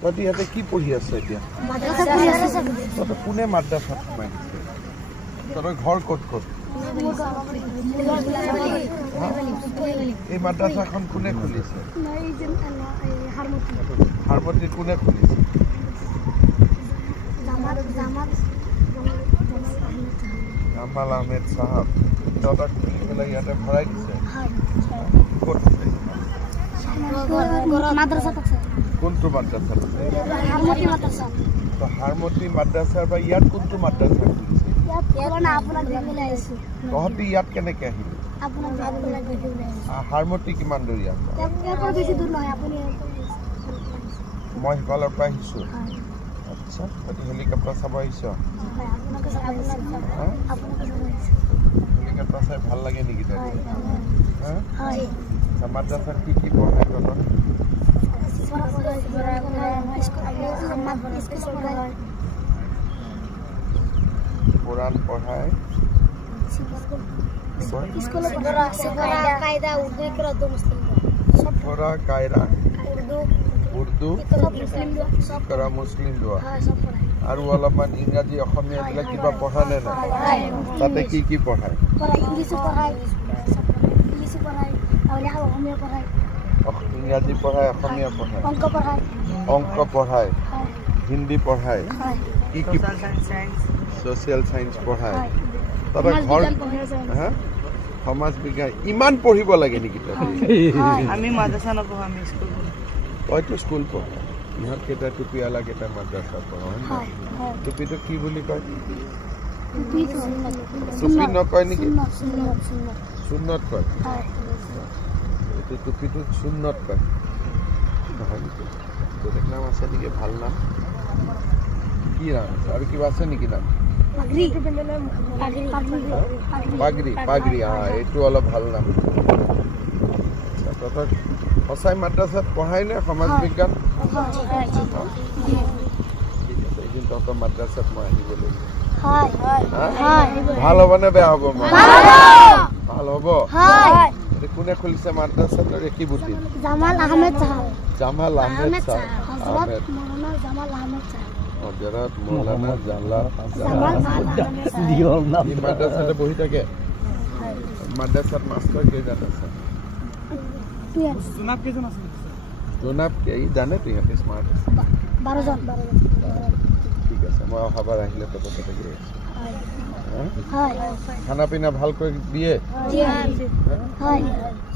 তহঁতি ইয়াতে কি পঢ়ি আছে এতিয়া তহঁতে কোনে মাদ্ৰাছাত সোমাই দিছে তহঁতৰ ঘৰ ক'ত ক'ত এই মাদ্ৰাছাখন কোনে খুলিছে হাৰমতি কোনে খুলিছে জামাল আহমেদ সাহাব তহঁতক খুলি পেলাই ইয়াতে ভৰাই দিছে ক'ত কোনটো মাদ্ৰাছাত হাৰমতি মাদ্ৰাছাৰ পৰা ইয়াত কোনটো মাদ্ৰাছা খুলিছে তহঁতি ইয়াত কেনেকে আহিলি হাৰমতি কিমান দূৰ ইয়াত মই সিফালৰ পৰা আহিছোঁ আচ্ছা তহঁতি হেলিকপ্টাৰ চাব আহিছ হেলিকপ্টাৰ চাই ভাল লাগে নেকি মাদ্ৰাছাত কি কি পঢ়াই তহঁতক কোরআন পড়ায় সফরা কায়দা উর্দু করা মুসলিম দোয়া আর অলপমান ইংরাজী অসমীয়া বিলাক কিবা পঢ়া নে না তাতে কি কি পঢ়ায় ইংৰাজী পঢ়ায় অসমীয়া পঢ়ায় অংক পঢ়ায় হিন্দী পঢ়ায় কি কি সোশ্যাল সায়েন্স পঢ়ায় তবে ঘৰ সমাজ বিজ্ঞান ইমান পঢ়িব লাগে নেকি আমি মাদ্ৰাছা নপঢ়ো আমি স্কুল তইতো স্কুল পঢ় ইহঁত কেইটা টুপিয়ালা কেইটা মাদ্ৰাছা পঢ় টুপিটো কি বুলি কয় টুপি নকয় নেকি সুন্নত কয় এইটো টুপিটো সুন্নত কয় নহয় নেকি বেলেগ নাম আছে নেকি ভাল নাম কি নাম আছে আৰু কিবা আছে নেকি নাম পাগৰি পাগৰি এইটো অলপ ভাল নাম তহঁতক সঁচাই মাদ্ৰাছাত পঢ়াই নে সমাজ বিজ্ঞান এদিন তহঁতৰ মাদ্ৰাছাত মই আহিব লাগিব ভাল হ'ব নে বেয়া হ'ব মই ভাল হ'ব কোনে খুলিছে মাদ্ৰাছাত কি বুদ্ধি জামাল আহমেদ সাহেব হযরত মৌলানা জালাল মাদ্রাসাতে বহি থাকে মাদ্রাসাত মাস্টার কেইজন আছে জোনাব কে জানে তুই হাতে স্মার্ট 12 জন ঠিক আছে মই খবৰ আহিলে তো কথা গৈ আছে হয় খানা পিনা ভাল কৰি দিয়ে হয়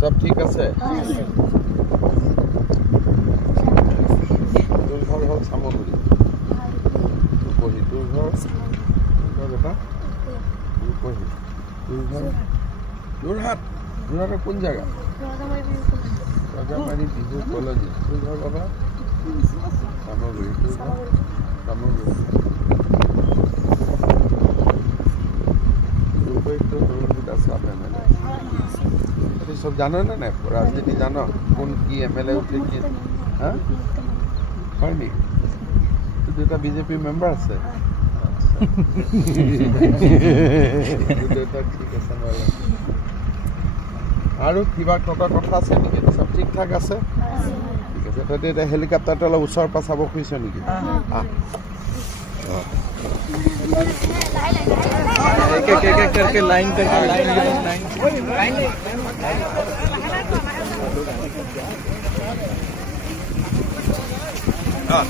সব ঠিক আছে তোৰ ঘৰ হ'ল সামগুৰি তোৰ ঘৰ যোৰহাট কোন জেগা ৰজামাৰী বিহু কলনী তোৰ ঘৰ বাবা সামগুৰি তোৰ ঘৰ সামগুৰি সব জানো না নাই রাজনীতি জানো কোন কি এমএলএ উঠে কি হ্যাঁ হয় নেকি দুটা বিজেপি মেম্বার আছে আৰু কিবা কথা আছে নেকি সব ঠিক ঠাক আছে ঠিক আছে তহঁতে এতিয়া হেলিকপ্টাৰটো অলপ ওচৰৰ পৰা চাব খুজিছ নেকি एक एक एक करके लाइन करके लाइन हाँ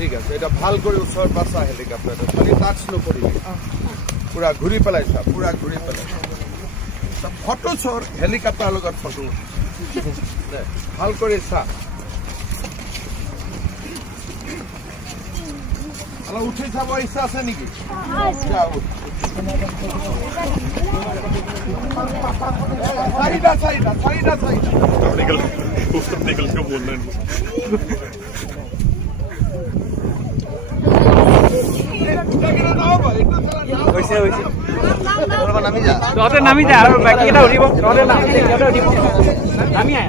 ঠিক আছে এটা ভাল করে উৎসর পাশা হেলিকপ্টারটা খালি টাচ নকরিবি পুরা ঘুরি পেলাইছা পুরা ঘুরি পেলাইছা ফটো চর হেলিকপ্টার লগত ফটো ভাল করে চা আলা উঠে যাব ইচ্ছা আছে নাকি যাও সাইডা সাইডা সাইডা সাইডা निकल के बोल रहे हैं वैसे वैसे তোরা নামি যা তোরা নামি যা আর বাকি এটা উঠিব তোরা নামি যা তোরা উঠিব নামি আয়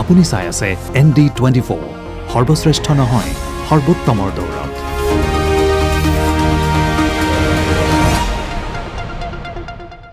আপুনি চাই আছে ND24 সৰ্বশ্ৰেষ্ঠ নহয় সৰ্বোত্তমৰ দৌৰ